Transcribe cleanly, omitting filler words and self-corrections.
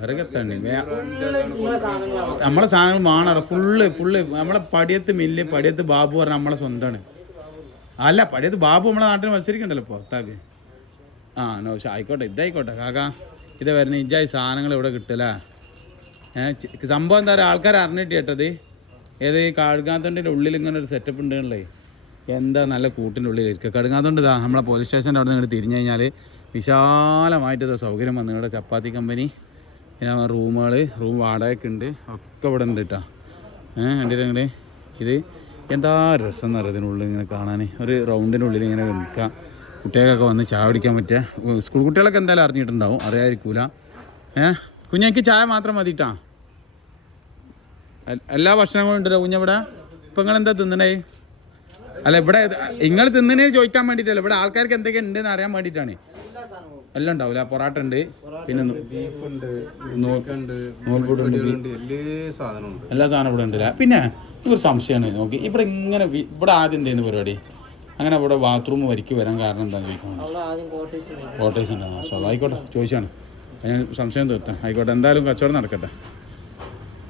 വിറകെത്തണ്ടി നമ്മളെ സാധനങ്ങൾ വേണം ഫുള്ള് നമ്മളെ പടിയത്ത് ബാബു പറഞ്ഞ നമ്മളെ സ്വന്തമാണ്. അല്ല പടിയത്ത് ബാബു നമ്മളെ നാട്ടിൽ മത്സരിക്കണ്ടല്ലോ ഇപ്പോൾ ഒത്താക്ക്. ആയിക്കോട്ടെ ഇതായിക്കോട്ടെ കാക്കാ. ഇത് വരുന്ന ഇജായി സാധനങ്ങൾ ഇവിടെ കിട്ടില്ല. സംഭവം എന്താ പറയുക, ആൾക്കാർ അറിഞ്ഞിട്ട് കേട്ടത് ഏത് ഈ കടുങ്ങാത്തൊണ്ടിൻ്റെ ഉള്ളിൽ ഇങ്ങനെ ഒരു സെറ്റപ്പ് ഉണ്ടെന്നുള്ളേ. എന്താ നല്ല കൂട്ടിൻ്റെ ഉള്ളിലിരിക്കുക. കടുങ്ങാത്തൊണ്ട് ഇതാ നമ്മളെ പോലീസ് സ്റ്റേഷൻ്റെ അവിടെ നിന്ന് തിരിഞ്ഞു കഴിഞ്ഞാൽ വിശാലമായിട്ട് സൗകര്യം വന്നു. ഇവിടെ ചപ്പാത്തി കമ്പനി, പിന്നെ റൂം വാടകയ്ക്ക് ഉണ്ട്, ഒക്കെ ഇവിടെ ഉണ്ട് കേട്ടോ. കണ്ടിട്ട് ഇത് എന്താ രസം എന്ന് പറയുക ഇതിനുള്ളിൽ ഇങ്ങനെ കാണാൻ. ഒരു റൗണ്ടിനുള്ളിൽ ഇങ്ങനെ നിൽക്കുക, കുട്ടികൾക്കൊക്കെ വന്ന് ചായ കുടിക്കാൻ പറ്റുക. സ്കൂൾ കുട്ടികളൊക്കെ എന്തായാലും അറിഞ്ഞിട്ടുണ്ടാവും, അറിയാതിരിക്കൂല. കുഞ്ഞയ്ക്ക് ചായ മാത്രം മതിട്ടാ, എല്ലാ ഭക്ഷണങ്ങളും ഉണ്ടല്ലോ കുഞ്ഞവിടെ. ഇപ്പം നിങ്ങളെന്താ തിന്നണേ? അല്ല ഇവിടെ നിങ്ങൾ തിന്നണേ ചോദിക്കാൻ വേണ്ടിയിട്ടല്ല, ഇവിടെ ആൾക്കാർക്ക് എന്തൊക്കെ ഉണ്ടെന്ന് അറിയാൻ വേണ്ടിയിട്ടാണ്. എല്ലാം ഉണ്ടാവില്ല. പൊറാട്ട ഉണ്ട്, പിന്നെ എല്ലാ സാധനവും ഇവിടെ ഉണ്ടല്ല. പിന്നെ ഒരു സംശയമാണ് നോക്കി, ഇവിടെ ഇങ്ങനെ ഇവിടെ ആദ്യം എന്തെയ്യുന്ന പരിപാടി അങ്ങനെ ഇവിടെ ബാത്റൂം വരിക്ക് വരാൻ കാരണം എന്താണെന്ന് ചോദിക്കണം. കോട്ടേഴ്സ് ഉണ്ടോ? ആയിക്കോട്ടെ ചോദിച്ചാണ്, ഞാൻ സംശയം തീർത്താം. ആയിക്കോട്ടെ, എന്തായാലും കച്ചവടം നടക്കട്ടെ.